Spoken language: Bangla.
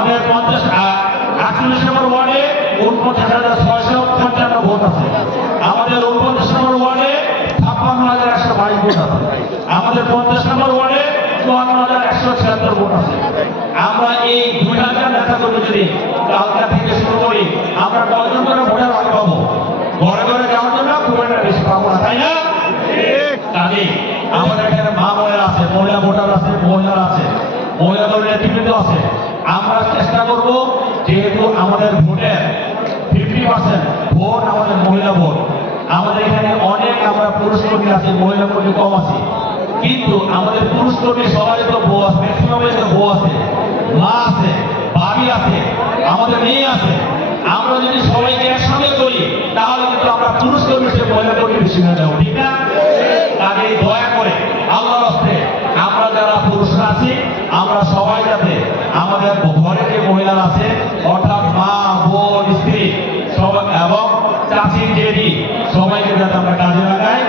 আমাদের 48 নম্বর ওয়ার্ডে 49,655 ভোট আছে। আমাদের 49 নম্বর ওয়ার্ডে 56,122 ভোট আছে। আমাদের 50 নম্বর ওয়ার্ডে 54,176 ভোট আছে। আমরা এই 2000 নেতাগুলো যদি কালকা থেকে শুরু করি, আমরা কয়জন করে ভোটার আগে পাবো? ঘরে ঘরে যাওয়ার জন্য খুব একটা বেশি পাবো না, তাই না? কাজে আমাদের এখানে মা বোনেরা আছে, মহিলা ভোটার আছে, মহিলারা আছে, মহিলা দলের নেতৃবৃন্দ আছে। আমরা চেষ্টা করব, যেহেতু আমাদের ভোটের 50% ভোট আমাদের মহিলা ভোট, আমাদের এখানে অনেক আমরা পুরুষ কর্মী আছে, মহিলা কর্মী কম আছে, কিন্তু আমাদের পুরুষ কর্মী সবাই তো বউ আছে, ম্যাক্সিমামের তো বউ আছে, মা আছে, ভাবি আছে, আমাদের মেয়ে আছে। আমরা যদি সবাইকে একসঙ্গে করি তাহলে কিন্তু আমরা পুরুষ কর্মী সে মহিলা কর্মী বেশি হয়ে যাবো, ঠিক না? তাই দয়া করে আল্লাহর হস্তে আমরা যারা পুরুষরা আছি, আমরা সবাই যাতে আমাদের ঘরে যে মহিলারা আছে, অর্থাৎ মা, বোন, স্ত্রী সবাই এবং চাচি, জেঠি, সবাইকে যাতে আমরা কাজে লাগাই।